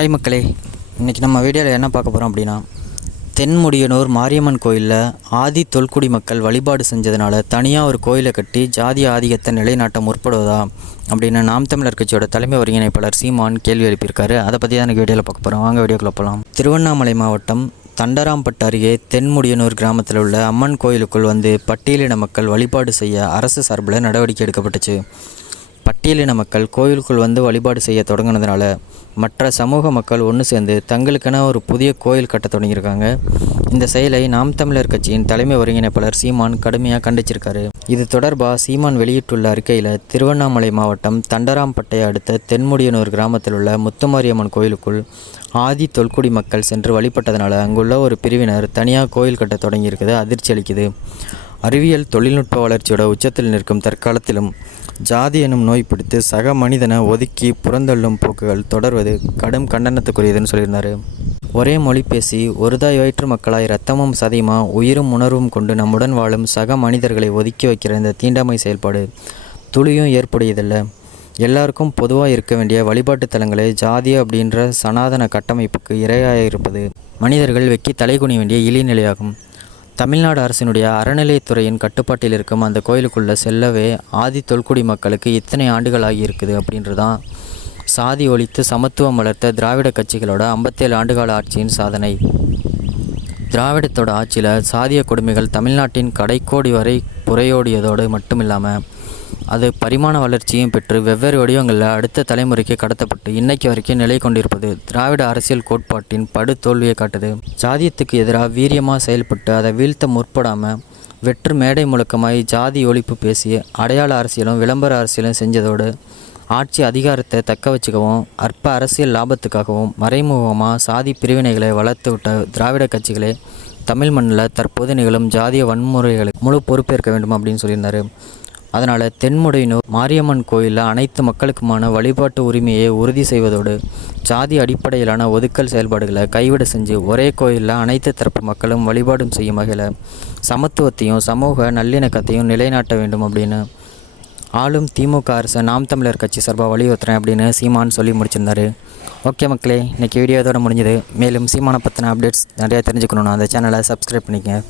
Hi மக்களே, இன்றைக்கி நம்ம வீடியோவில் என்ன பார்க்க போகிறோம் அப்படின்னா, தென்முடியனூர் மாரியம்மன் கோயிலில் ஆதி தொல்குடி மக்கள் வழிபாடு செஞ்சதுனால தனியாக ஒரு கோயிலை கட்டி ஜாதிய ஆதிக்கத்தை நிலைநாட்ட முற்படுவதா அப்படின்னு நாம் தமிழர் கட்சியோட தலைமை ஒருங்கிணைப்பாளர் சீமான் கேள்வி எழுப்பியிருக்காரு. அதை பற்றி தான் எனக்கு வீடியோவில் பார்க்க போகிறோம். வாங்க வீடியோக்குள்ள போகலாம். திருவண்ணாமலை மாவட்டம் தண்டராம்பட்டு அருகே தென்முடியனூர் கிராமத்தில் உள்ள அம்மன் கோயிலுக்குள் வந்து பட்டியலின மக்கள் வழிபாடு செய்ய அரசு சார்பில் நடவடிக்கை எடுக்கப்பட்டுச்சு. பட்டியலின மக்கள் கோயிலுக்குள் வந்து வழிபாடு செய்ய தொடங்கினதுனால மற்ற சமூக மக்கள் ஒன்று சேர்ந்து தங்களுக்கென ஒரு புதிய கோயில் கட்ட தொடங்கியிருக்காங்க. இந்த செயலை நாம் தமிழர் கட்சியின் தலைமை ஒருங்கிணைப்பாளர் சீமான் கடுமையாக கண்டிச்சிருக்காரு. இது தொடர்பாக சீமான் வெளியிட்டுள்ள அறிக்கையில், திருவண்ணாமலை மாவட்டம் தண்டராம்பட்டை அடுத்த தென்முடியனூர் கிராமத்தில் உள்ள முத்துமாரியம்மன் கோயிலுக்குள் ஆதி தொல்குடி மக்கள் சென்று வழிபட்டதுனால அங்குள்ள ஒரு பிரிவினர் தனியாக கோயில் கட்ட தொடங்கியிருக்குது அதிர்ச்சி அளிக்குது. அறிவியல் தொழில்நுட்ப வளர்ச்சியோட உச்சத்தில் நிற்கும் தற்காலத்திலும் ஜாதி எனும் நோய் பிடித்து சக மனிதனை ஒதுக்கி புறந்தள்ளும் போக்குகள் தொடர்வது கடும் கண்டனத்துக்குரியதுன்னு சொல்லியிருந்தார். ஒரே மொழி பேசி ஒருதாய் வயிற்று மக்களாய் இரத்தமும் சதையுமா உயிரும் உணர்வும் கொண்டு நம்முடன் வாழும் சக மனிதர்களை ஒதுக்கி வைக்கிற இந்த தீண்டாமை செயல்பாடு துளியும் ஏற்புடையதில்லை. எல்லாருக்கும் பொதுவாக இருக்க வேண்டிய வழிபாட்டு தலங்களே ஜாதி அப்படின்ற சனாதன கட்டமைப்புக்கு இரையாக இருப்பது மனிதர்கள் வெக்கி தலைகுனிய வேண்டிய இழிநிலையாகும். தமிழ்நாடு அரசினுடைய அறநிலையத்துறையின் கட்டுப்பாட்டில் இருக்கும் அந்த கோயிலுக்குள்ளே செல்லவே ஆதி தொல்குடி மக்களுக்கு இத்தனை ஆண்டுகள் ஆகியிருக்குது அப்படின்றதான் சாதி ஒழித்து சமத்துவம் வளர்த்த திராவிட கட்சிகளோட 57 ஆண்டுகால ஆட்சியின் சாதனை. திராவிடத்தோட ஆட்சியில் சாதிய கொடுமைகள் தமிழ்நாட்டின் கடைக்கோடி வரை புரையோடியதோடு மட்டுமில்லாமல் அது பரிமாண வளர்ச்சியும் பெற்று வெவ்வேறு வடிவங்களில் அடுத்த தலைமுறைக்கு கடத்தப்பட்டு இன்னைக்கு வரைக்கும் நிலை கொண்டிருப்பது திராவிட அரசியல் கோட்பாட்டின் படு தோல்வியை காட்டுது. ஜாதியத்துக்கு எதிராக வீரியமாக செயல்பட்டு அதை வீழ்த்த முற்படாமல் வெற்று மேடை முழக்கமாய் ஜாதி ஒழிப்பு பேசி அடையாள அரசியலும் விளம்பர அரசியலும் செஞ்சதோடு ஆட்சி அதிகாரத்தை தக்க வச்சுக்கவும் அற்ப அரசியல் லாபத்துக்காகவும் மறைமுகமாக சாதி பிரிவினைகளை வளர்த்து விட்ட திராவிட கட்சிகளே தமிழ் மண்ணில் தற்போது நிகழும் ஜாதிய வன்முறைகளுக்கு முழு பொறுப்பேற்க வேண்டும் அப்படின்னு சொல்லியிருந்தார். அதனால் தென்முடியனூர் மாரியம்மன் கோயிலில் அனைத்து மக்களுக்குமான வழிபாட்டு உரிமையை உறுதி செய்வதோடு ஜாதி அடிப்படையிலான ஒதுக்கல் செயல்பாடுகளை கைவிட செஞ்சு ஒரே கோயிலில் அனைத்து தரப்பு மக்களும் வழிபாடும் செய்யும் வகையில் சமத்துவத்தையும் சமூக நல்லிணக்கத்தையும் நிலைநாட்ட வேண்டும் அப்படின்னு ஆளும் திமுக அரசை நாம் தமிழர் கட்சி சார்பாக வலியுறுத்துறேன் அப்படின்னு சீமான் சொல்லி முடிச்சிருந்தார். ஓகே மக்களே, இன்றைக்கி வீடியோ இதோட முடிஞ்சது. மேலும் சீமானை பற்றின அப்டேட்ஸ் நிறையா தெரிஞ்சுக்கணுன்னா அந்த சேனலை சப்ஸ்கிரைப் பண்ணிக்கங்க.